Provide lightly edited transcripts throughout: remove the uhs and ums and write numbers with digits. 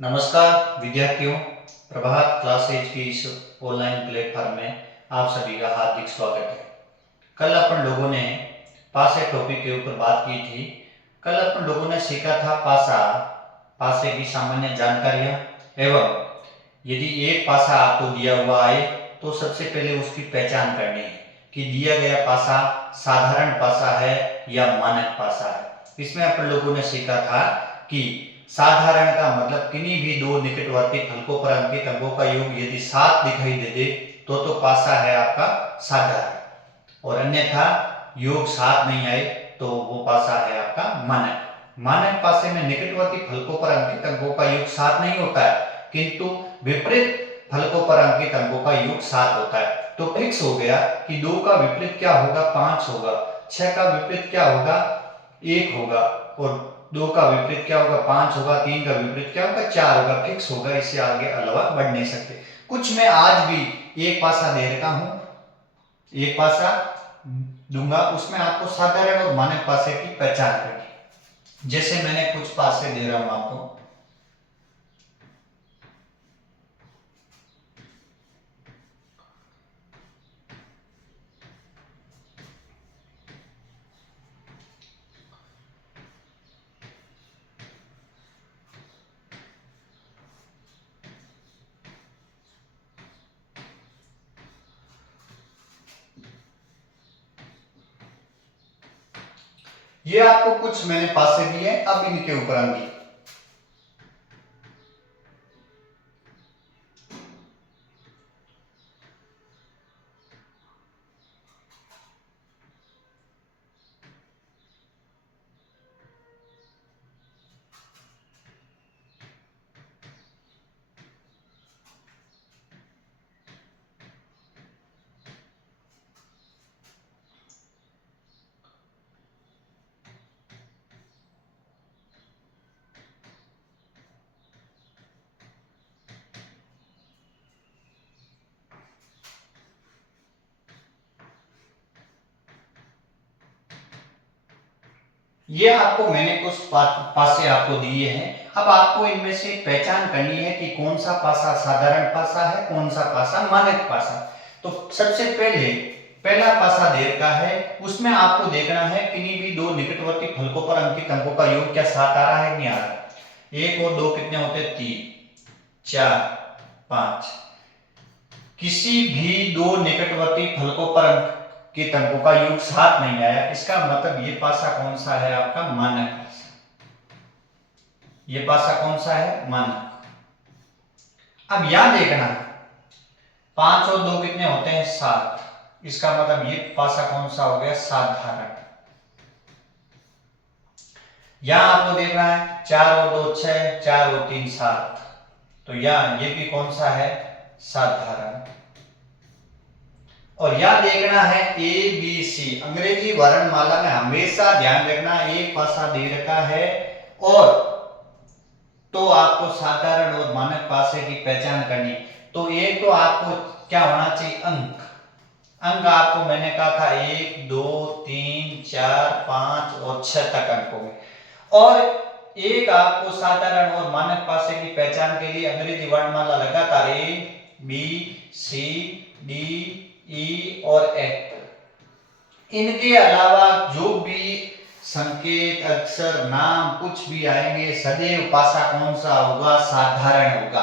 नमस्कार विद्यार्थियों, प्रभात क्लासेज की इस ऑनलाइन प्लेटफॉर्म में आप सभी का हार्दिक स्वागत है। कल अपन लोगों ने पासे टॉपिक के ऊपर बात की थी। कल अपन लोगों ने सीखा था पासा, पासे की सामान्य जानकारियां एवं यदि एक पासा आपको दिया हुआ आए तो सबसे पहले उसकी पहचान करनी है कि दिया गया पासा साधारण पासा है या मानक पासा है। इसमें अपन लोगों ने सीखा था कि साधारण का मतलब किन्हीं भी दो निकटवर्ती फलकों पर अंकित अंकों का योग यदि 7 दिखाई दे तो पासा है आपका साधारण, और अन्यथा योग 7 नहीं आए तो वो पासा है आपका मानक। मानक पासे में निकटवर्ती फलकों पर अंकित अंकों का योग 7 नहीं होता है, किंतु विपरीत फलकों पर अंकित अंकों का योग 7 होता है। तो फिक्स हो गया कि 2 का विपरीत क्या होगा, 5 होगा। 6 का विपरीत क्या होगा, 1 होगा। और 2 का विपरीत क्या होगा, 5 होगा। 3 का विपरीत क्या होगा, 4 होगा। फिक्स होगा, इससे आगे अलावा बढ़ नहीं सकते। कुछ मैं आज भी एक पासा दे रखा हूं, एक पासा दूंगा, उसमें आपको साधारण और मानक पासे की पहचान करनी। जैसे मैंने कुछ पासे दे रहा हूं आपको, ये आपको कुछ मैंने पासे दिए, अब इनके ऊपर आएंगे। ये आपको मैंने कुछ पासे आपको दिए हैं। अब आपको इनमें से पहचान करनी है कि कौन सा पासा साधारण पासा है, कौन सा पासा मानक पासा। तो सबसे पहले पहला पासा दे रखा है, उसमें आपको देखना है किन्हीं भी दो निकटवर्ती फलकों पर अंकित अंकों का योग क्या 7 आ रहा है, नहीं आ रहा। 1 और 2 कितने होते हैं, 3, 4, 5। किसी भी दो निकटवर्ती फलकों पर अंकित अंकों का योग 7 नहीं आया, इसका मतलब ये पासा कौन सा है, आपका मानक पासा। ये पासा कौन सा है, मानक। अब यहां देखना, 5 और 2 कितने होते हैं, 7। इसका मतलब ये पासा कौन सा हो गया, साधारण। यहां आपको देखना है 4 और 2 6, 4 और 3 7। तो यहां ये भी कौन सा है, साधारण। और यह देखना है ए बी सी, अंग्रेजी वर्णमाला में हमेशा ध्यान रखना एक पासा दे रखा है और तो आपको साधारण और मानक पासे की पहचान करनी। तो एक तो आपको क्या होना चाहिए, अंक। अंक आपको मैंने कहा था 1 2 3 4 5 और 6 तक अंक होंगे। और एक आपको साधारण और मानक पासे की पहचान के लिए अंग्रेजी वर्णमाला लगातार ए बी सी डी ई और एफ। इनके अलावा जो भी संकेत अक्षर नाम कुछ भी आएंगे, सदैव पासा कौन सा होगा, साधारण होगा।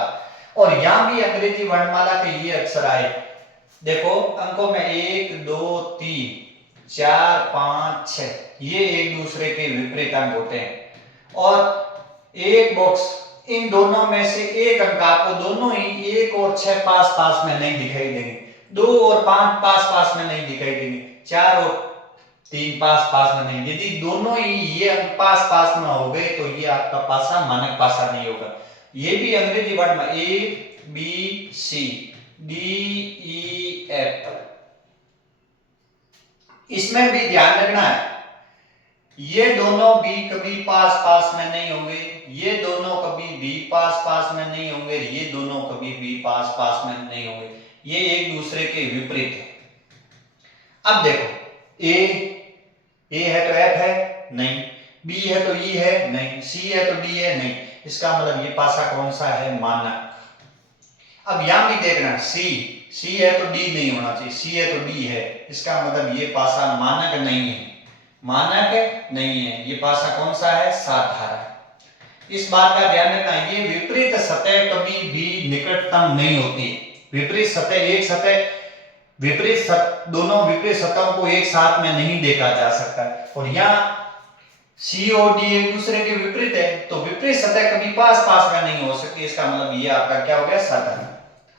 और यहां भी अंग्रेजी वर्णमाला के ये अक्षर आए, देखो अंकों में 1 2 3 4 5 6, ये एक दूसरे के विपरीत अंक होते हैं। और एक बॉक्स, इन दोनों में से एक अंक आपको दोनों ही 1 और 6 पास पास में नहीं दिखाई देंगे, 2 और 5 पास पास में नहीं दिखाई देंगे, 4 और 3 पास पास में नहीं। यदि दोनों ही ये अंक पास पास में हो गए तो ये आपका पासा मानक पासा नहीं होगा। ये भी अंग्रेजी वर्ड में A B C D E F, इसमें भी ध्यान रखना है, ये दोनों भी कभी पास पास में नहीं होंगे, ये दोनों कभी भी पास पास में नहीं होंगे, ये दोनों कभी भी पास पास में नहीं होंगे, ये एक दूसरे के विपरीत है। अब देखो ए है तो एफ है नहीं, बी है तो ई है नहीं, सी है तो डी है नहीं, इसका मतलब ये पासा कौन सा है, मानक। अब यहां भी देखना, सी है तो डी नहीं होना चाहिए, सी है तो डी है, इसका मतलब ये पासा मानक नहीं है, मानक नहीं है, ये पासा कौन सा है, साधारण। इस बात का ध्यान रखना, ये विपरीत सतह कभी भी निकटतम नहीं होती। विपरीत सतह, एक सतह दोनों विपरीत सतहों को एक साथ में नहीं देखा जा सकता। और यहाँ सी और डी एक दूसरे के विपरीत है, तो विपरीत सतह कभी पास पास में नहीं हो सकती, इसका मतलब ये आपका क्या हो गया, साधारण।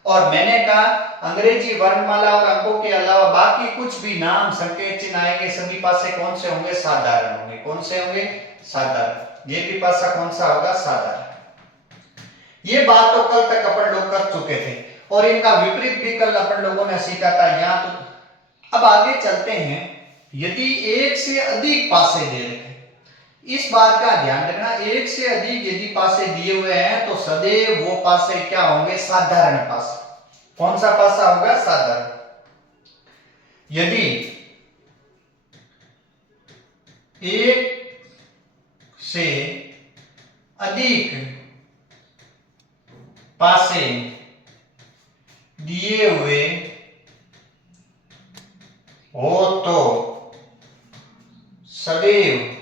और मैंने कहा अंग्रेजी वर्णमाला और अंकों के अलावा बाकी कुछ भी नाम संकेत चिन्ह आएंगे, सभी पासे कौन से होंगे, साधारण होंगे। कौन से होंगे, साधारण। ये भी पासा कौन सा होगा, साधारण। ये बात तो कल तक अपन लोग कर चुके थे और इनका विपरीत भी कल अपन लोगों ने सीखा था। यहाँ तो अब आगे चलते हैं। यदि एक से अधिक पासे दे रखे, इस बात का ध्यान रखना, एक से अधिक यदि पासे दिए हुए हैं तो सदैव वो पासे क्या होंगे, साधारण पासे। कौन सा पासा होगा, साधारण। यदि एक से अधिक पासे दिए हुए हो तो सदैव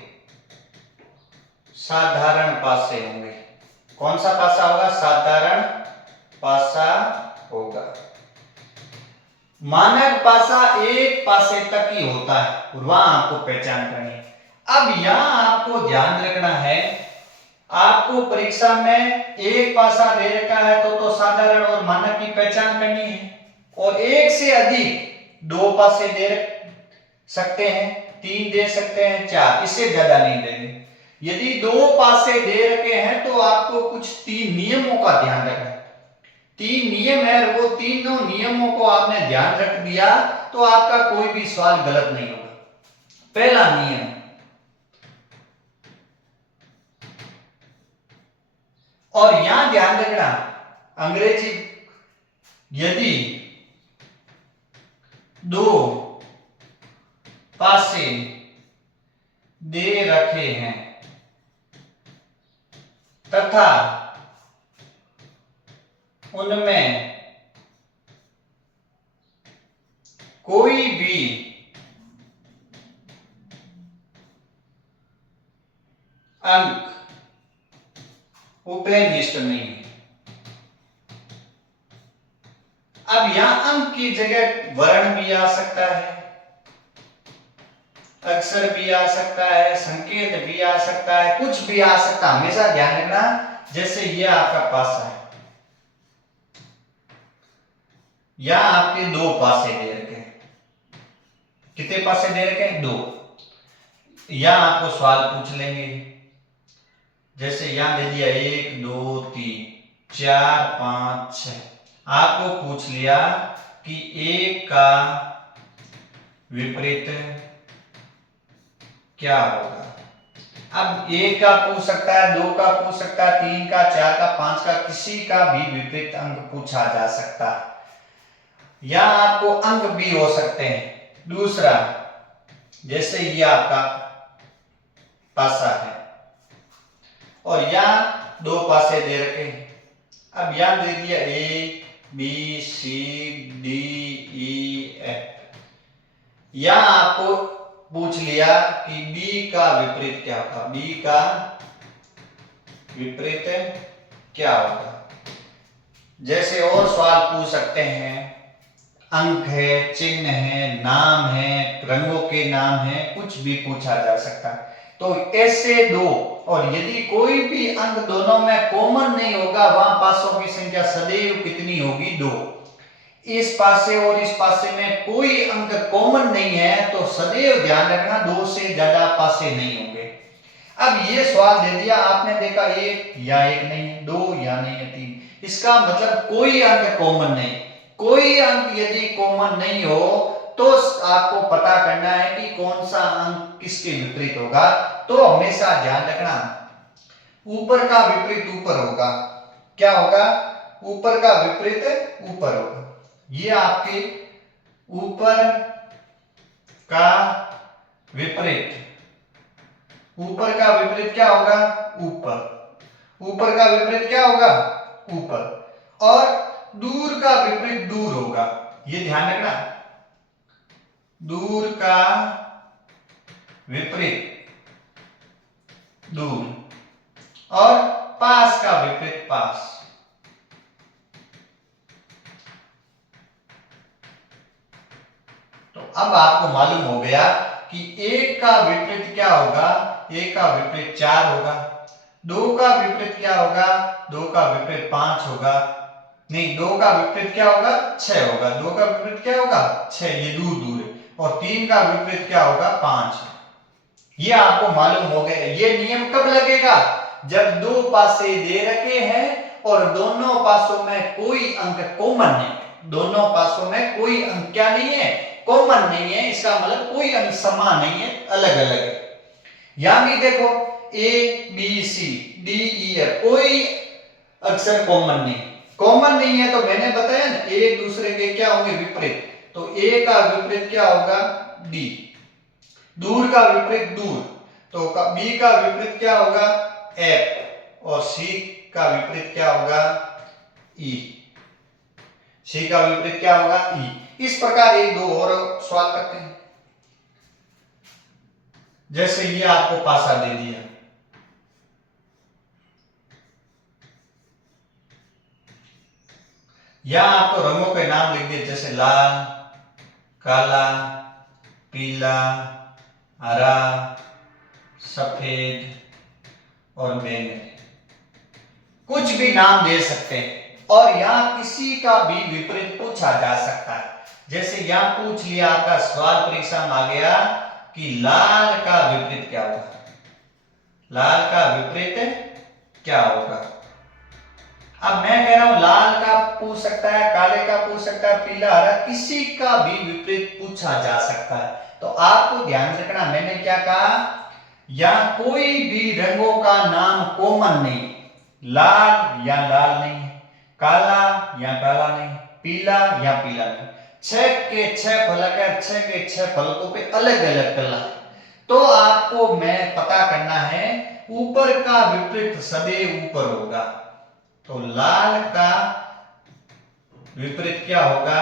साधारण पासे होंगे। कौन सा पासा होगा, साधारण पासा होगा। मानक पासा एक पासे तक ही होता है और वहां आपको पहचान करनी है। अब यहां आपको ध्यान रखना है, आपको परीक्षा में एक पासा दे रखा है तो साधारण और मानक की पहचान करनी है। और एक से अधिक दो पासे दे सकते हैं, तीन दे सकते हैं, चार, इससे ज्यादा नहीं देंगे। यदि दो पासे दे रखे हैं तो आपको कुछ तीन नियमों का ध्यान रखना है। तीन नियम है, वो तीनों नियमों को आपने ध्यान रख दिया तो आपका कोई भी सवाल गलत नहीं होगा। पहला नियम, और यहां ध्यान रखना अंग्रेजी, यदि दो पासे दे रखे हैं तथा उनमें कोई भी अंक उभयनिष्ठ नहीं है। अब यहां अंक की जगह वर्ण भी आ सकता है, अक्षर भी आ सकता है, संकेत भी आ सकता है, कुछ भी आ सकता है। हमेशा ध्यान रखना, जैसे ये आपका पासा है, यहां आपके दो पासे दे रखे हैं। कितने पासे दे रखे हैं, दो। यहां आपको सवाल पूछ लेंगे, जैसे यहां दे दिया 1 2 3 4 5 6, आपको पूछ लिया कि एक का विपरीत क्या होगा। अब एक का पूछ सकता है, दो का पूछ सकता है, तीन का, चार का, पांच का, किसी का भी विपरीत अंक पूछा जा सकता है। यहां आपको अंक भी हो सकते हैं। दूसरा, जैसे ये आपका पासा है और यहां दो पासे दे रखे हैं। अब यहां दे दिया A B C D E F, यहां आपको पूछ लिया कि बी का विपरीत क्या होगा, बी का विपरीत क्या होगा। जैसे और सवाल पूछ सकते हैं, अंक है, चिन्ह है, नाम है, रंगों के नाम है, कुछ भी पूछा जा सकता है। तो ऐसे दो, और यदि कोई भी अंक दोनों में कॉमन नहीं होगा, वहां पासों की संख्या सदैव कितनी होगी, दो। इस पासे और इस पासे में कोई अंक कॉमन नहीं है तो सदैव ध्यान रखना दो से ज्यादा पासे नहीं होंगे। अब ये सवाल दे दिया आपने, देखा एक या एक नहीं है, दो या नहीं है, तीन, इसका मतलब कोई अंक कॉमन नहीं। कोई अंक यदि कॉमन नहीं हो तो आपको पता करना है कि कौन सा अंक किसके विपरीत होगा। तो हमेशा ध्यान रखना, ऊपर का विपरीत ऊपर होगा। क्या होगा, ऊपर का विपरीत ऊपर होगा। ये आपके ऊपर का विपरीत ऊपर का विपरीत क्या होगा? ऊपर। ऊपर का विपरीत क्या होगा? ऊपर। और दूर का विपरीत दूर होगा, ये ध्यान रखना। दूर का विपरीत दूर और पास का विपरीत पास। तो अब आपको मालूम हो गया कि एक का विपरीत क्या होगा? एक का विपरीत 4 होगा। दो का विपरीत क्या होगा? दो का विपरीत 5 होगा। नहीं, दो का विपरीत क्या होगा? 6 होगा। दो का विपरीत क्या होगा? 6, ये दूर दूर है। और तीन का विपरीत क्या होगा? 5। ये आपको मालूम हो गया। ये नियम कब लगेगा? जब दो पासे दे रखे हैं और दोनों पासों में कोई अंक कॉमन नहीं। दोनों पासों में कोई अंक क्या नहीं है? कॉमन नहीं है। इसका मतलब कोई अंक समान नहीं है, अलग अलग है। यहां भी देखो, A B C D E F, कोई अक्षर कॉमन नहीं। कॉमन नहीं है तो मैंने बताया ना, एक दूसरे के क्या होंगे? विपरीत। तो ए का विपरीत क्या होगा? डी। दूर का विपरीत दूर, तो बी का विपरीत क्या होगा? एफ। और सी का विपरीत क्या होगा? ई। सी का विपरीत क्या होगा? ई। इस प्रकार एक दो और सवाल करते हैं। जैसे ये आपको पासा दे दिया, यहां आपको रंगों के नाम लिख दिए, जैसे लाल, काला, पीला, हरा, सफेद और बैंगनी। कुछ भी नाम दे सकते हैं। और यहां किसी का भी विपरीत पूछा जा सकता है। जैसे यहां पूछ लिया, आपका सवाल परीक्षा में आ गया कि लाल का विपरीत क्या होगा? लाल का विपरीत क्या होगा? अब मैं कह रहा हूं लाल का पूछ सकता है, काले का पूछ सकता है, पीला, हरा, किसी का भी विपरीत पूछा जा सकता है। तो आपको ध्यान रखना, मैंने क्या कहा? यहां कोई भी रंगों का नाम कॉमन नहीं। लाल या लाल नहीं, काला या काला नहीं, पीला या पीला नहीं। 6 के 6 फलक है, 6 के 6 फलकों पे अलग अलग कलर है। तो आपको मैं पता करना है, ऊपर का विपरीत सदैव ऊपर होगा। तो लाल का विपरीत क्या होगा?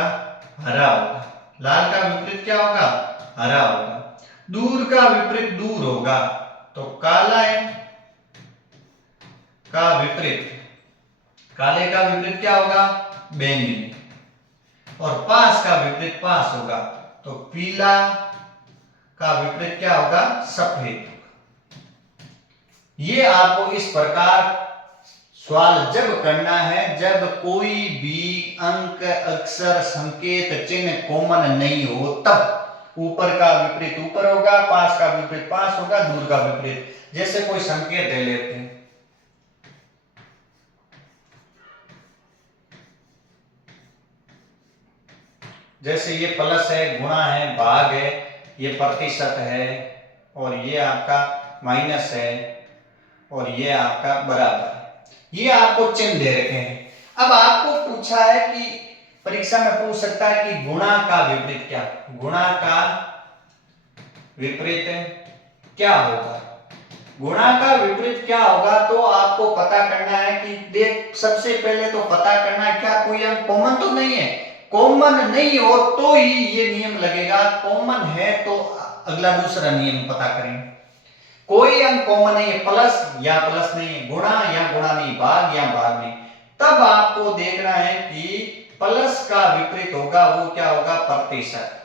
हरा होगा। लाल का विपरीत क्या होगा? हरा होगा। दूर का विपरीत दूर होगा, तो काला का विपरीत, काले का विपरीत क्या होगा? बैंगनी। और पास का विपरीत पास होगा, तो पीला का विपरीत क्या होगा? सफेद। ये आपको इस प्रकार सवाल जब करना है, जब कोई भी अंक, अक्षर, संकेत, चिन्ह कॉमन नहीं हो, तब ऊपर का विपरीत ऊपर होगा, पास का विपरीत पास होगा, दूर का विपरीत। जैसे कोई संकेत दे लेते हैं, जैसे ये प्लस है, गुणा है, भाग है, ये प्रतिशत है, और ये आपका माइनस है, और ये आपका बराबर है। ये आपको चिन्ह दे रखे हैं। अब आपको पूछा है कि परीक्षा में पूछ सकता है कि गुणा का विपरीत क्या? गुणा का विपरीत क्या होगा? गुणा का विपरीत क्या होगा? तो आपको पता करना है कि देख, सबसे पहले तो पता करना है क्या कोई अंक कॉमन तो नहीं है। कॉमन नहीं हो तो ही ये नियम लगेगा, कॉमन है तो अगला दूसरा नियम पता करेंगे। कोई अंक कॉमन नहीं है, प्लस या प्लस नहीं है, गुणा या गुणा नहीं, भाग या भाग नहीं, तब आपको देखना है कि प्लस का विपरीत होगा वो क्या होगा? प्रतिशत।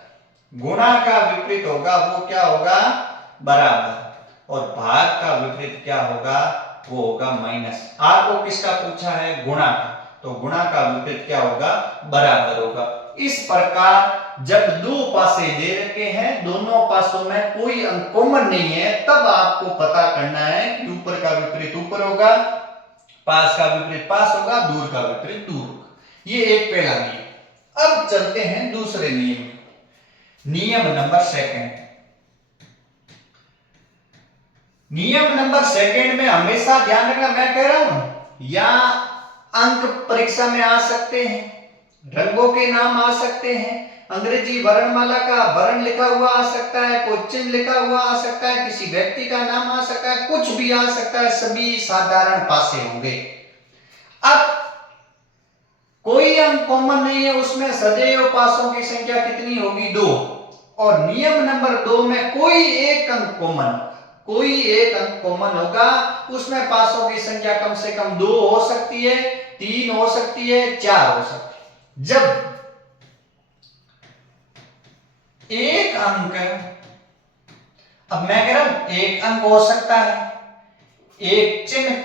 गुणा का विपरीत होगा वो क्या होगा? बराबर। और भाग का विपरीत क्या होगा? वो होगा माइनस। आपको किसका पूछा है? गुणा का। तो गुणा का विपरीत क्या होगा? बराबर होगा। इस प्रकार जब दो पासे दे रखे हैं, दोनों पासों में कोई अंक कॉमन नहीं है, तब आपको पता करना है कि ऊपर का विपरीत ऊपर होगा, पास का विपरीत पास होगा, दूर का विपरीत दूर होगा। ये एक पहला नियम। अब चलते हैं दूसरे नियम, नियम नंबर सेकंड। नियम नंबर सेकंड में हमेशा ध्यान रखना, मैं कह रहा हूं या अंक परीक्षा में आ सकते हैं, रंगों के नाम आ सकते हैं, अंग्रेजी वर्णमाला का वर्ण लिखा हुआ आ सकता है, कोई चिन्ह लिखा हुआ आ सकता है, किसी व्यक्ति का नाम आ सकता है, कुछ भी आ सकता है, सभी साधारण पासे होंगे। अब कोई अंक कॉमन नहीं है, उसमें सदैव पासों की संख्या कितनी होगी? 2। और नियम नंबर 2 में कोई एक अंक कॉमन होगा, उसमें पासों की संख्या कम से कम 2 हो सकती है, 3 हो सकती है, 4 हो सकती है। जब एक अंक, अब मैं कह रहा हूं एक अंक हो सकता है, एक चिन्ह,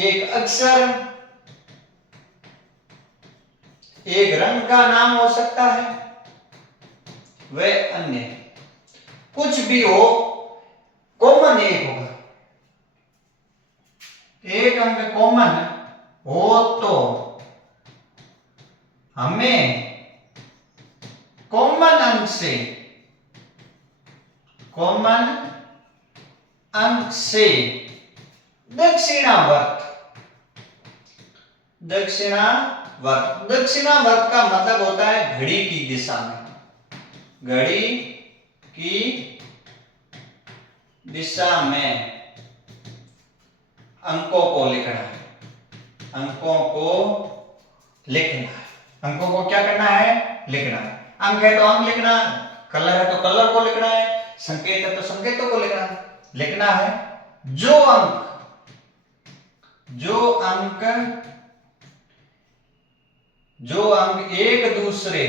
एक अक्षर, एक रंग का नाम हो सकता है, वह अन्य कुछ भी हो, कॉमन एक होगा। एक अंक कॉमन हो तो हमें कॉमन अंक से दक्षिणावर्त का मतलब होता है घड़ी की दिशा में, घड़ी की दिशा में अंकों को लिखना है, अंकों को क्या करना है? लिखना है। अंक है तो अंक लिखना, कलर है तो कलर को लिखना है, संकेत है तो संकेतों को लिखना है। जो अंक एक दूसरे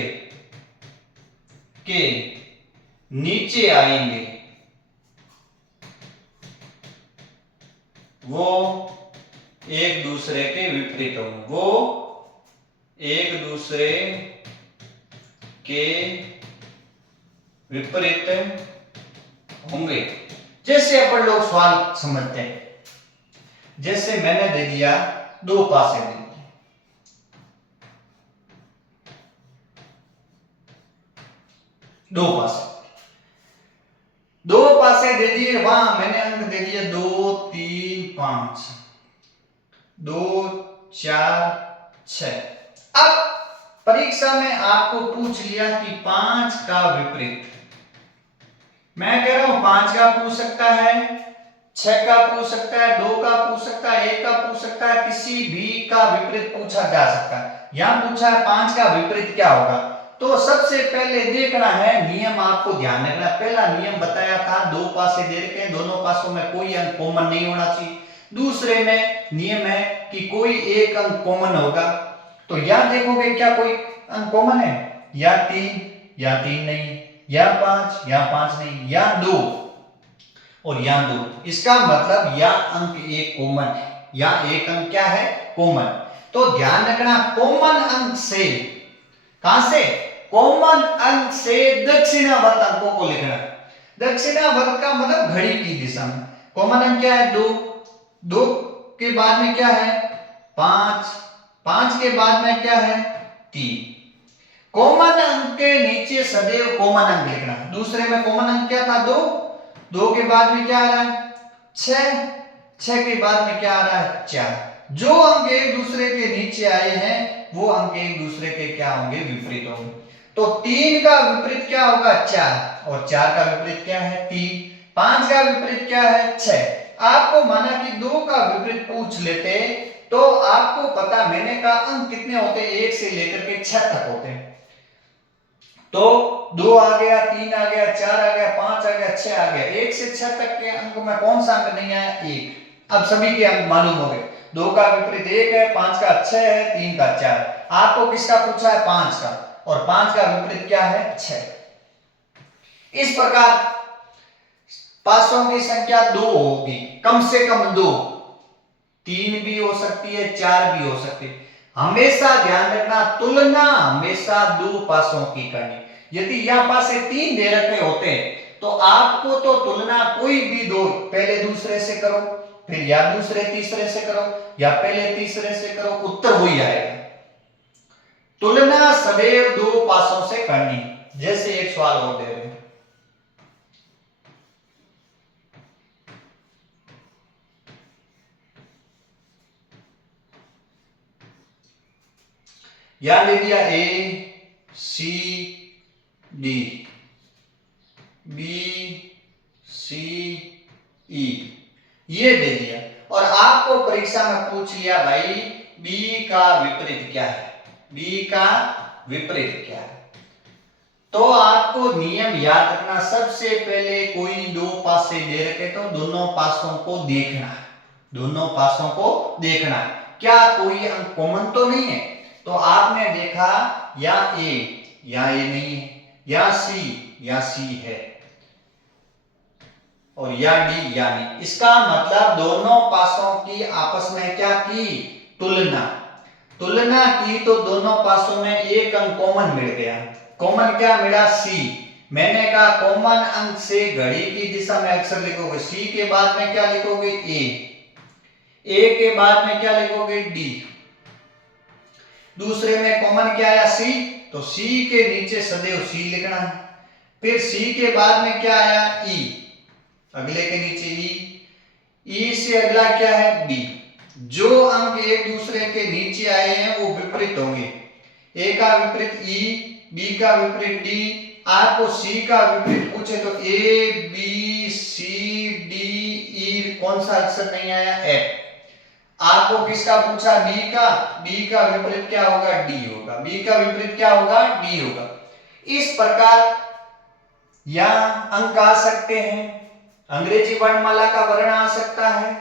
के नीचे आएंगे वो एक दूसरे के विपरीत होंगे, वो एक दूसरे के विपरीत होंगे। जैसे अपन लोग सवाल समझते हैं, जैसे मैंने दे दिया 2 पासे दे दिए, 2 पासे दे दिए, वहां मैंने अंक दे दिया 2 3 5, 2 4 6। अब परीक्षा में आपको पूछ लिया कि 5 का विपरीत, मैं कह रहा हूं 5 का पूछ सकता है, 6 का पूछ सकता है, 2 का पूछ सकता है, 1 का पूछ सकता है, किसी भी का विपरीत पूछा जा सकता है। यहां पूछा है 5 का विपरीत क्या होगा, तो सबसे पहले देखना है, नियम आपको ध्यान रखना। पहला नियम बताया था, 2 पासे दे रखे हैं, दोनों पासों में कोई अंक कॉमन नहीं होना चाहिए। दूसरे में नियम है कि कोई एक अंक कॉमन होगा, तो यहां देखोगे क्या कोई अंक कॉमन है? या 3 नहीं, या 5 नहीं, या 2 और यहां 2। इसका मतलब या अंक एक कॉमन है, या एक अंक क्या है? कॉमन। तो ध्यान रखना, कॉमन अंक से, कहां से? कॉमन अंक से दक्षिणावर्त अंकों को लिखना। दक्षिणावर्त का मतलब घड़ी की दिशा में। कॉमन अंक क्या है? 2, 2 के बाद में क्या है? 5, 5 के बाद में क्या है? 3। कॉमन अंक के नीचे सदैव कॉमन अंक लिखना। दूसरे में कॉमन अंक क्या था? 2, 2 के बाद में क्या आ रहा है? 6, 6 के बाद में क्या आ रहा है? 4। जो अंक एक दूसरे के नीचे आए हैं वो अंक एक दूसरे के क्या होंगे? विपरीत होंगे। तो 3 का विपरीत क्या होगा? 4, और 4 का विपरीत क्या है? 3। 5 का विपरीत क्या है? 6। आपको माना कि 2 का विपरीत पूछ लेते तो आपको पता, मैंने कहा अंक कितने होते हैं? 1 से लेकर के 6 तक होते हैं। तो 2 आ गया, 3 आ गया, 4 आ गया, 5 आ गया, 6 आ गया। 1 से 6 तक के अंक में कौन सा अंक नहीं आया? 1। अब सभी के अंक मालूम हो गए। 2 का विपरीत 1 है, 5 का 6 है, 3 का 4। आपको किसका पूछा है? 5 का, और 5 का विपरीत क्या है? 6। इस प्रकार पासों की संख्या 2 होगी, कम से कम 2। 3 भी हो सकती है, 4 भी हो सकती है। हमेशा ध्यान रखना, तुलना हमेशा 2 पासों की करनी। यदि यहां पासे 3 दे रखे होते तो आपको तो तुलना कोई भी 2 पहले दूसरे से करो, फिर या दूसरे तीसरे से करो, या पहले तीसरे से करो, उत्तर वही आएगा। तुलना सदैव 2 पासों से करनी। जैसे एक सवाल और दे रहे हैं, यहां ले लिया A C D, B C E, ये दे दिया। और आपको परीक्षा में पूछ लिया भाई बी का विपरीत क्या है, बी का विपरीत क्या है, तो आपको नियम याद रखना, सबसे पहले कोई दो पासे दे रखे तो दोनों पासों को देखना है, दोनों पासों को देखना है, क्या कोई अंक कॉमन तो नहीं है। तो आपने देखा या ए नहीं है, या सी है, और या डी या नहीं, इसका मतलब दोनों पासों की आपस में क्या की, तुलना की, तो दोनों पासों में एक अंक कॉमन मिल गया। कॉमन क्या मिला, सी। मैंने कहा कॉमन अंक से घड़ी की दिशा में अक्षर लिखोगे, सी के बाद में क्या लिखोगे, ए के बाद में क्या लिखोगे, डी। दूसरे में कॉमन क्या आया, सी, तो सी के नीचे सदैव सी लिखना है। फिर सी के बाद में क्या आया, ई, अगले के नीचे ई से अगला क्या है, डी। जो अंक एक दूसरे के नीचे आए हैं वो विपरीत होंगे, ए का विपरीत ई, बी का विपरीत डी। आपको सी का विपरीत पूछे तो ए बी सी डी ई, कौन सा अक्षर नहीं आया, एफ। आपको किसका पूछा, बी का विपरीत क्या होगा, डी होगा, बी का विपरीत क्या होगा, डी होगा। इस प्रकार यहां अंक आ सकते हैं, अंग्रेजी वर्णमाला का वर्ण आ सकता है,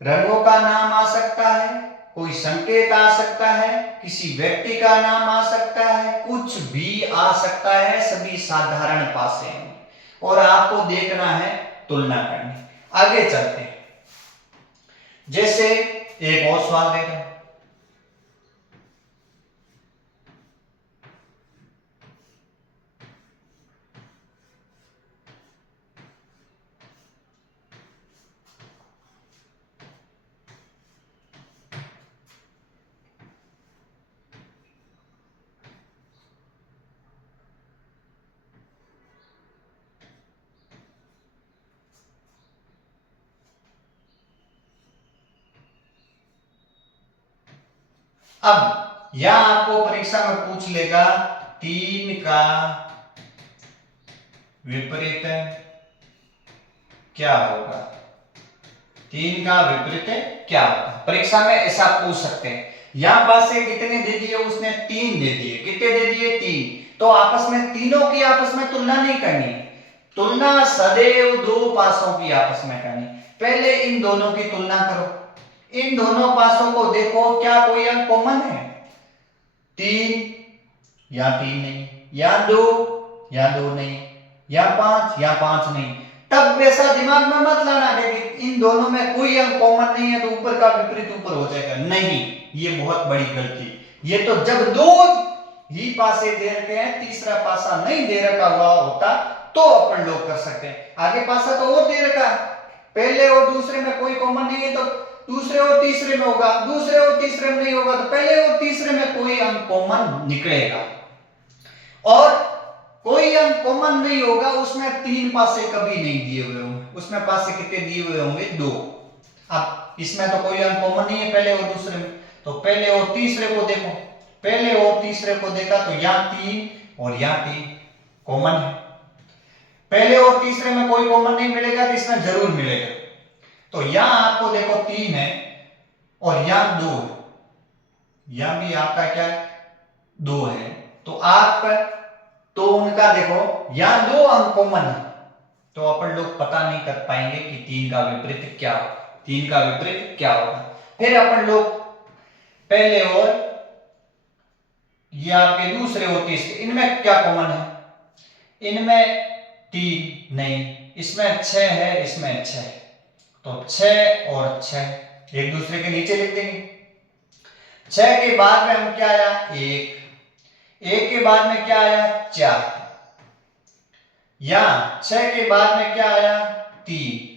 रंगों का नाम आ सकता है, कोई संकेत आ सकता है, किसी व्यक्ति का नाम आ सकता है, कुछ भी आ सकता है, सभी साधारण पासे हैं और आपको देखना है, तुलना करनी। आगे चलते हैं, जैसे एक और सवाल देखा, अब यहां आपको परीक्षा में पूछ लेगा 3 का विपरीत क्या होगा, 3 का विपरीत क्या होगा, परीक्षा में ऐसा पूछ सकते हैं। यहां पास से कितने दे दिए, उसने 3 दे दिए, कितने दे दिए, 3। तो आपस में तीनों की आपस में तुलना नहीं करनी, तुलना सदैव दो पासों की आपस में करनी। पहले इन दोनों की तुलना करो, इन दोनों पासों को देखो क्या कोई अंक कॉमन है, 3 या 3 नहीं, या 2 नहीं, या 5 नहीं। तब वैसा दिमाग में मत लाना कि इन दोनों में कोई अंक कॉमन नहीं है तो ऊपर का विपरीत ऊपर हो जाएगा, नहीं, ये बहुत बड़ी गलती। ये तो जब दो ही पासे दे रखे हैं, तीसरा पासा नहीं दे रखा हुआ होता तो अपन लोग कर सकते हैं। आगे पासा तो और दे रखा, पहले और दूसरे में कोई कॉमन नहीं है तो दूसरे और तीसरे में होगा, दूसरे और तीसरे में नहीं होगा तो पहले और तीसरे में कोई अंक कॉमन निकलेगा। और कोई अंक कॉमन नहीं होगा उसमें 3 पासे कभी नहीं दिए हुए होंगे, उसमें पासे कितने दिए हुए होंगे, 2। अब इसमें तो कोई अंक कॉमन नहीं है पहले और दूसरे में, तो पहले और तीसरे को देखो, पहले और तीसरे को देखा तो यहां 3 और यहां 3 कॉमन है, पहले और तीसरे में कोई कॉमन नहीं मिलेगा तो इसमें जरूर मिलेगा। तो यहां आपको देखो 3 है और यहां 2 है, यहां भी आपका क्या 2 है, तो आप तो उनका देखो यहां 2 अंक कॉमन है, तो अपन लोग पता नहीं कर पाएंगे कि 3 का विपरीत क्या होगा, 3 का विपरीत क्या होगा। फिर अपन लोग पहले और ये आपके दूसरे और तीसरे, इनमें क्या कॉमन है, इनमें 3 नहीं, इसमें 6 है, इसमें 6 है, तो 6 और 6 एक दूसरे के नीचे लिख देंगे। 6 के बाद में हम क्या आया, 1 के बाद में क्या आया, 4, या 6 के बाद में क्या आया, 3,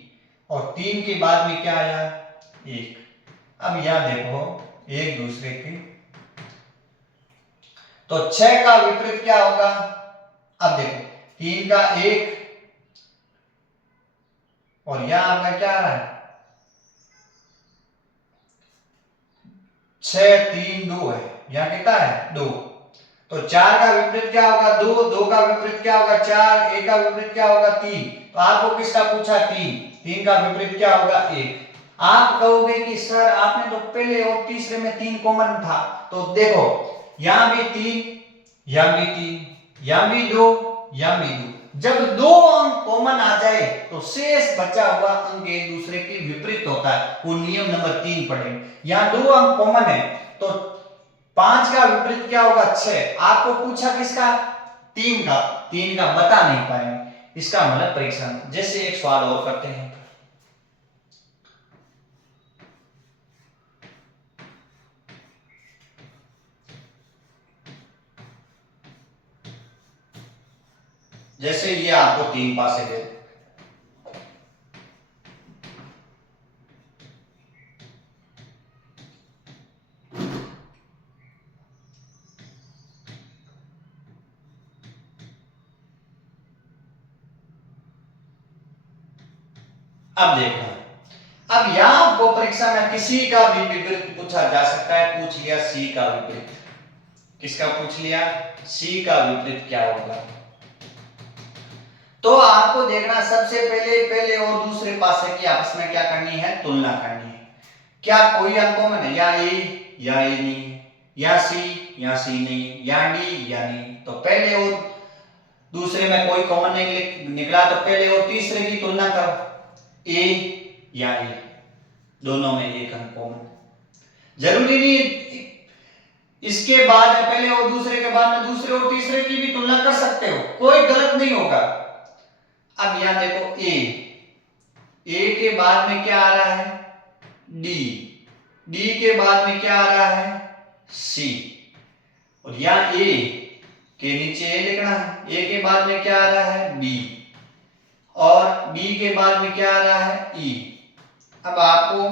और 3 के बाद में क्या आया, 1। अब यहां देखो एक दूसरे के, तो 6 का विपरीत क्या होगा, अब देखो 3 का 1 और यहां आपका क्या आ रहा है, 6 3 2 है, यहां कितना है, 2, तो 4 का विपरीत क्या होगा 2, 2 का विपरीत क्या होगा 4, 1 का विपरीत क्या होगा 3। तो आपको किसका पूछा 3, 3 का विपरीत क्या होगा 1। आप कहोगे कि सर आपने तो पहले और तीसरे में 3 कॉमन था, तो देखो यहां भी 3, यहां भी 3, यहां भी 2, यहां भी 2। जब 2 अंक कॉमन आ जाए तो शेष बचा हुआ अंक एक दूसरे के विपरीत होता है, वो नियम नंबर 3 पढ़ेंगे। यहां 2 अंक कॉमन है तो 5 का विपरीत क्या होगा 6। आपको पूछा किसका 3 का, 3 का बता नहीं पाएंगे, इसका मतलब परीक्षण। जैसे एक सवाल और करते हैं, जैसे ये आपको 3 पासे दे, अब देखो, अब यहां आपको परीक्षा में किसी का भी विपरीत पूछा जा सकता है। पूछ लिया सी का विपरीत, किसका पूछ लिया सी का विपरीत क्या होगा। तो आपको देखना सबसे पहले पहले और दूसरे पासे की आपस में क्या करनी है तुलना करनी है। क्या कोई अंक कॉमन है, या ए नहीं, या सी नहीं, या डी या नहीं। तो पहले और दूसरे में कोई कॉमन नहीं निकला तो पहले और तीसरे की तुलना करो, ए या ए, दोनों में एक अंक कॉमन। जरूरी नहीं इसके बाद पहले और दूसरे के बाद में दूसरे और तीसरे की भी तुलना कर सकते हो, कोई गलत नहीं होगा। अब यहां देखो ए के बाद में क्या आ रहा है डी, डी के बाद में क्या आ रहा है सी, और यहां ए के नीचे ए लिखना है। ए के बाद में क्या आ रहा है बी, और बी के बाद में क्या आ रहा है ई। अब आपको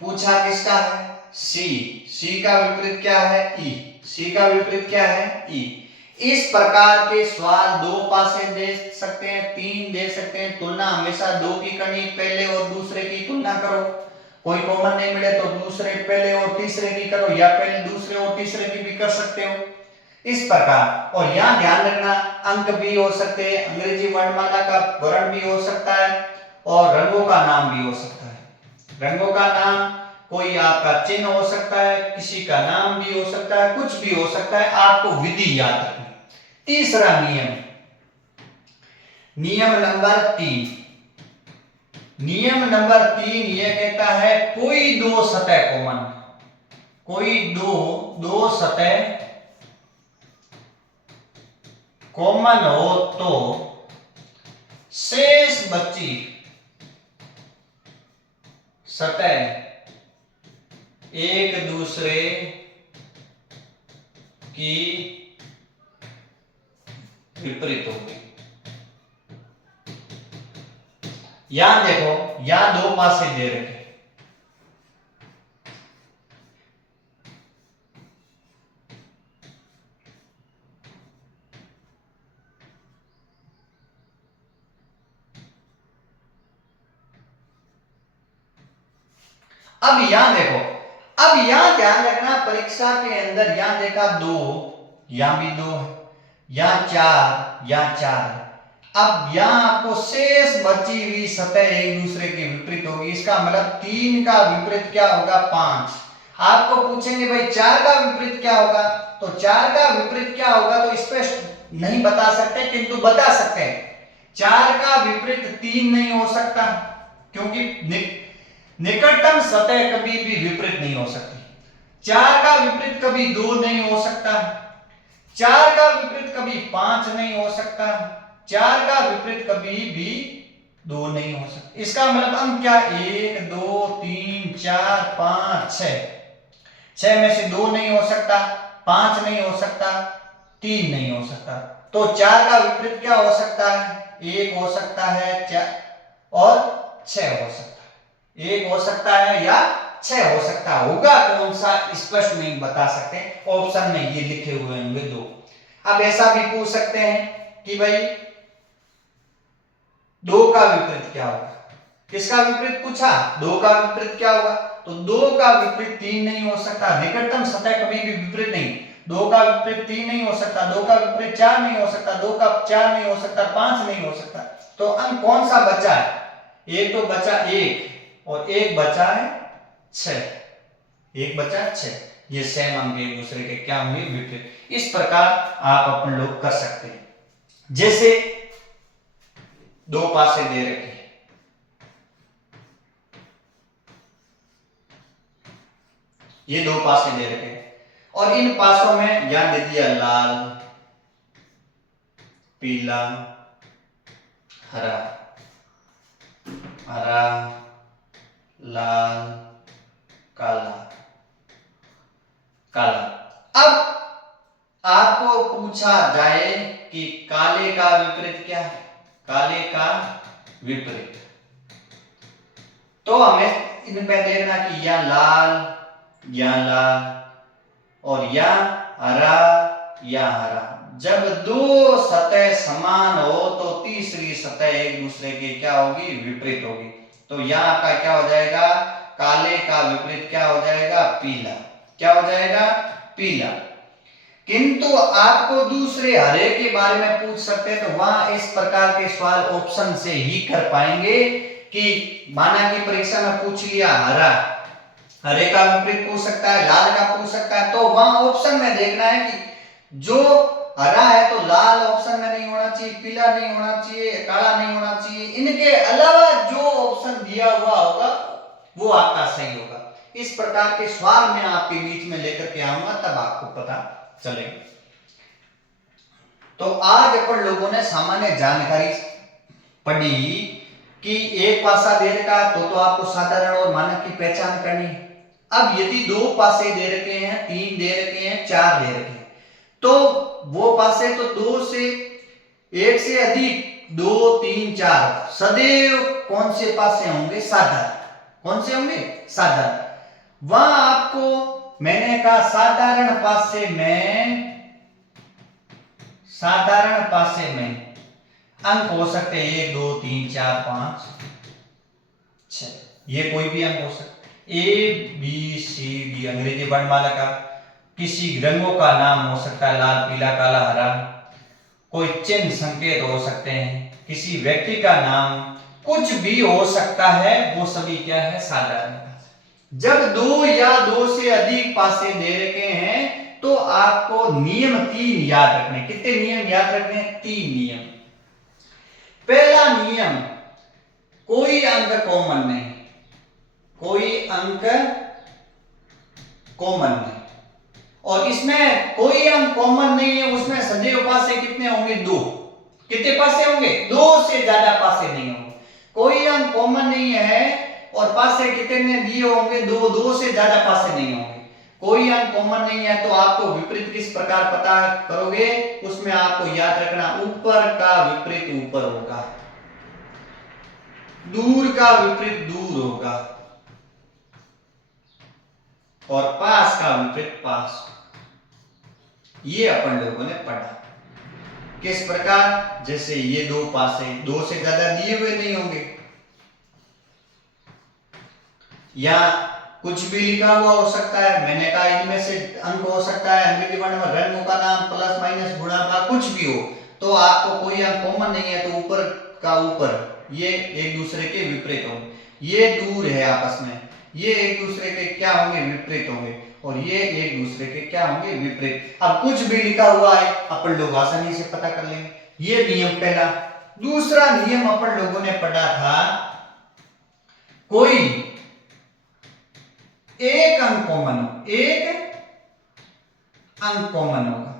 पूछा किसका है सी, सी का विपरीत क्या है ई, सी का विपरीत क्या है ई। इस प्रकार के सवाल 2 पासे दे सकते हैं, 3 दे सकते हैं। तुलना हमेशा 2 की करनी, पहले और दूसरे की तुलना करो। कोई कॉमन नहीं मिले तो दूसरे पहले और तीसरे की करो, या पहले दूसरे और तीसरे की भी कर सकते हो इस प्रकार। और यहां ध्यान रखना अंक भी हो सकते हैं, अंग्रेजी वर्णमाला का वर्ण भी हो सकता है, और रंगों का नाम भी हो सकता है। रंगों का नाम कोई आपका चिन्ह हो सकता है, किसी का नाम भी हो सकता है, कुछ भी हो सकता है। आपको विधि याद रखनी। तीसरा नियम, नियम नंबर 3, नियम नंबर 3 यह कहता है कोई दो सतह कॉमन, कोई दो सतह कॉमन हो तो शेष बची सतह एक दूसरे की विपरीत होगी। यहां देखो यहां 2 पासे दे रखे, अब यहां देखो, अब यहां ध्यान रखना परीक्षा के अंदर यहां देखा 2, यहां भी 2 है, यहां 4, यहां 4 है। अब यहां आपको शेष बची हुई सतह एक दूसरे के विपरीत होगी। इसका मतलब 3 का विपरीत क्या होगा 5। आपको पूछेंगे भाई 4 का विपरीत क्या होगा, तो 4 का विपरीत क्या होगा तो स्पष्ट नहीं बता सकते, किंतु बता सकते हैं 4 का विपरीत 3 नहीं हो सकता, क्योंकि निकटतम सतह कभी भी विपरीत नहीं हो सकती। 4 का विपरीत कभी 2 नहीं हो सकता, 4 का विपरीत कभी 5 नहीं हो सकता, 4 का विपरीत कभी भी 2 नहीं हो सकता। इसका मतलब अंक क्या 1 2 3 4 5 6, 6 में से 2 नहीं हो सकता, 5 नहीं हो सकता, 3 नहीं हो सकता। तो 4 का विपरीत क्या हो सकता है 1 हो सकता है, 4 और 6 हो सकता है। 1 हो सकता है या 6 हो सकता होगा, कौन सा स्पष्ट नहीं बता सकते, ऑप्शन में ये लिखे हुए होंगे 2। अब ऐसा भी पूछ सकते हैं कि भाई 2 का विपरीत क्या होगा, किसका विपरीत पूछा 2 का विपरीत क्या होगा, तो 2 का विपरीत 3 नहीं हो सकता, निकटतम सतह कभी भी विपरीत नहीं। 2 का विपरीत 3 नहीं हो सकता, 2 का विपरीत 4 नहीं हो सकता, 2 का 4 नहीं हो सकता, 5 नहीं हो सकता। तो अंक कौन सा बचा है? एक तो बचा 1 और एक बचा है 6, एक बचा 6। ये सेम अंक एक दूसरे के क्या होंगे? विपरीत। इस प्रकार आप अपन लोग कर सकते हैं। जैसे 2 पासे दे रखे हैं, ये 2 पासे दे रखे हैं और इन पासों में यहां दे दिया लाल, पीला, हरा, हरा, लाल, काला, काला। अब आपको पूछा जाए कि काले का विपरीत क्या है? काले का विपरीत, तो हमें इन पे देखना कि या लाल और या हरा या हरा। जब दो सतह समान हो तो तीसरी सतह एक दूसरे के क्या होगी? विपरीत होगी। तो यहाँ का क्या हो जाएगा? काले का विपरीत क्या हो जाएगा? पीला। क्या हो जाएगा? पीला। किंतु आपको दूसरे हरे के बारे में पूछ सकते हैं तो वहां इस प्रकार के सवाल ऑप्शन से ही कर पाएंगे कि माना कि परीक्षा में पूछ लिया हरा, हरे का विपरीत पूछ सकता है, लाल का पूछ सकता है, तो वहां ऑप्शन में देखना है कि जो हरा है तो लाल ऑप्शन में नहीं होना चाहिए, पीला नहीं होना चाहिए, काला नहीं होना चाहिए। इनके अलावा जो ऑप्शन दिया हुआ होगा वो आपका सही होगा। इस प्रकार के सवाल मैं आपके बीच में लेकर के आऊंगा, तब आपको पता चलेगा। तो आज अपन लोगों ने सामान्य जानकारी पढ़ी कि एक पासा दे रखा तो आपको साधारण और मानक की पहचान करनी है। अब यदि 2 पासे दे रखे हैं, 3 दे रखे हैं, 4 दे रखे हैं, तो वो पासे तो 2 से 1 से अधिक 2 3 4 सदैव कौन से पासे होंगे? साधारण। कौन से होंगे? साधारण। वहां आपको मैंने कहा साधारण पासे में अंक हो सकते हैं 1 2 3 4 5 6, ये कोई भी अंक हो सकते हैं। ए बी सी डी अंग्रेजी वर्णमाला का किसी रंगों का नाम हो सकता है, लाल पीला काला हरा। कोई चिन्ह संकेत हो सकते हैं, किसी व्यक्ति का नाम, कुछ भी हो सकता है, वो सभी क्या है? साधारण। जब 2 या 2 से अधिक पासे दे रखे हैं तो आपको नियम 3 याद रखने। कितने नियम याद रखने? 3 नियम। पहला नियम, कोई अंक कॉमन नहीं, कोई अंक कॉमन नहीं। और इसमें कोई अंक कॉमन नहीं है, उसमें सदैव पासे कितने होंगे? 2। कितने पासे होंगे? 2 से ज्यादा पासे नहीं होंगे। कोई अंक कॉमन नहीं है और पासे कितने दिए होंगे? 2। 2 से ज्यादा पासे नहीं होंगे। कोई अंक कॉमन नहीं है तो आपको विपरीत किस प्रकार पता करोगे? उसमें आपको याद रखना, ऊपर का विपरीत ऊपर होगा, दूर का विपरीत दूर होगा और पास का विपरीत पास। ये अपन लोगों ने पढ़ा। किस प्रकार? जैसे ये 2 पासे 2 से ज्यादा दिए हुए नहीं होंगे, या कुछ भी लिखा हुआ हो सकता है। मैंने कहा इनमें से अंक हो सकता है अंग्रेजी वर्ण में रंगों का नाम, प्लस माइनस गुणा भाग, कुछ भी हो। तो आपको कोई अंक कॉमन नहीं है तो ऊपर का ऊपर ये एक दूसरे के विपरीत होंगे। ये दूर है आपस में, ये एक दूसरे के क्या होंगे? विपरीत होंगे। और ये एक दूसरे के क्या होंगे? विपरीत। अब कुछ भी लिखा हुआ है अपन लोग आसानी से पता कर लेंगे। ये नियम पहला। दूसरा नियम अपन लोगों ने पढ़ा था, कोई एक अंक कॉमन हो, एक अंक कॉमन होगा।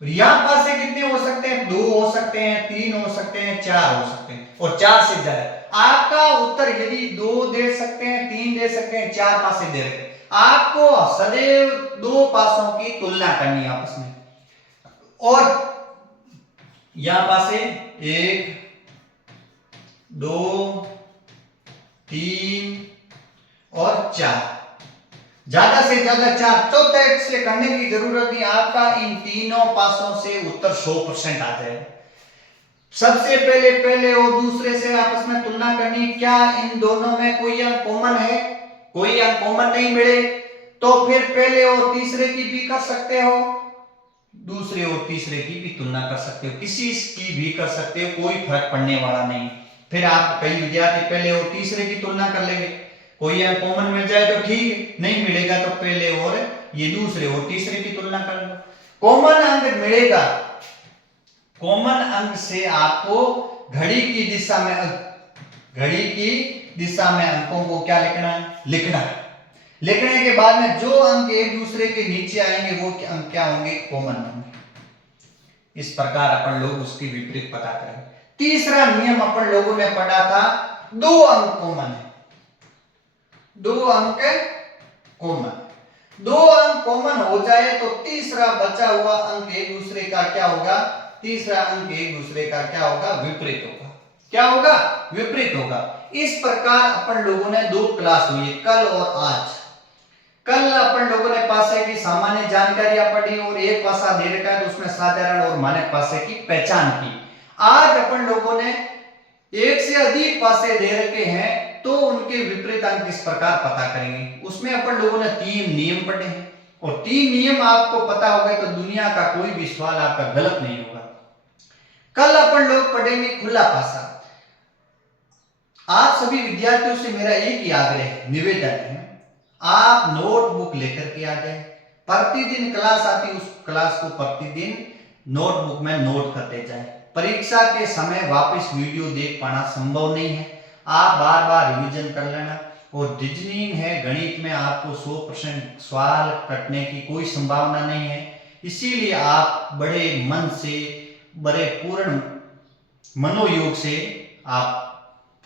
यहां पासे कितने हो सकते हैं? 2 हो सकते हैं, 3 हो सकते हैं, 4 हो सकते हैं और 4 से ज्यादा। आपका उत्तर यदि 2 दे सकते हैं, 3 दे सकते हैं, 4 पासे दे रहे हैं, आपको सदैव 2 पासों की तुलना करनी है आपस में। और यहां पासे 1 2 3 और 4, ज्यादा से ज्यादा 4, चौथे से करने की जरूरत नहीं। आपका इन तीनों पासों से उत्तर 100% आ जाएगा। सबसे पहले और दूसरे से आपस में तुलना करनी, क्या इन दोनों में कोई अंक कॉमन है? कोई अंक कॉमन नहीं मिले तो फिर पहले और तीसरे की भी कर सकते हो, दूसरे और तीसरे की भी तुलना कर सकते हो, किसी की भी कर सकते हो, कोई फर्क पड़ने वाला नहीं। फिर आप कई विद्यार्थी पहले और तीसरे की तुलना कर लेंगे, कोई अंक कॉमन मिल जाए तो ठीक, नहीं मिलेगा तो पहले और ये दूसरे और तीसरे की तुलना कर लो। कॉमन अंक मिलेगा, कॉमन अंक से आपको घड़ी की दिशा में अंकों को क्या लिखना है, लिखने के बाद में जो अंक एक दूसरे के नीचे आएंगे वो अंक क्या होंगे, कॉमन होंगे। इस प्रकार अपन लोग उसकी विपरीत पता करें। तीसरा नियम अपन लोगों ने पढ़ा था, 2 अंक कॉमन है, 2 अंक कॉमन, 2 अंक कॉमन हो जाए तो तीसरा बचा हुआ अंक एक दूसरे का क्या होगा, तीसरा अंक एक दूसरे का क्या होगा, विपरीत होगा। क्या होगा, विपरीत होगा। इस प्रकार अपन लोगों ने 2 क्लास हुई, कल और आज। कल अपन लोगों ने पासे की सामान्य जानकारियां पढ़ी और एक पासा दे रखा है तो उसमें साधारण और मानक पासे की पहचान की। आज अपन लोगों ने एक से अधिक पासे दे रखे हैं तो उनके विपरीत अंक किस प्रकार पता करेंगे। उसमें अपन लोगों ने 3 नियम पढ़े हैं और 3 नियम आपको पता हो गए तो दुनिया का कोई भी सवाल आपका गलत नहीं होगा। कल अपन लोग पढ़ेंगे खुला पासा। आप सभी विद्यार्थियों से मेरा एक ही आग्रह निवेदन है, आप नोटबुक लेकर के आ जाए। प्रतिदिन क्लास आती, उस क्लास को प्रतिदिन नोटबुक में नोट करते जाए। परीक्षा के समय वापस वीडियो देख पाना संभव नहीं है, आप बार बार रिवीजन कर लेना। और रीजनिंग है, गणित में आपको 100% सवाल कटने की कोई संभावना नहीं है, इसीलिए आप बड़े मन से, बड़े पूर्ण मनोयोग से आप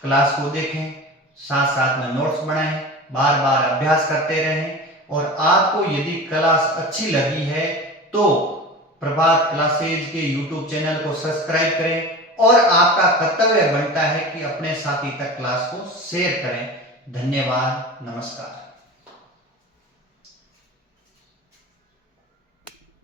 क्लास को देखें, साथ साथ में नोट्स बनाएं, बार बार अभ्यास करते रहें। और आपको यदि क्लास अच्छी लगी है तो प्रभात क्लासेज के YouTube चैनल को सब्सक्राइब करें और आपका कर्तव्य बनता है कि अपने साथी तक क्लास को शेयर करें। धन्यवाद, नमस्कार।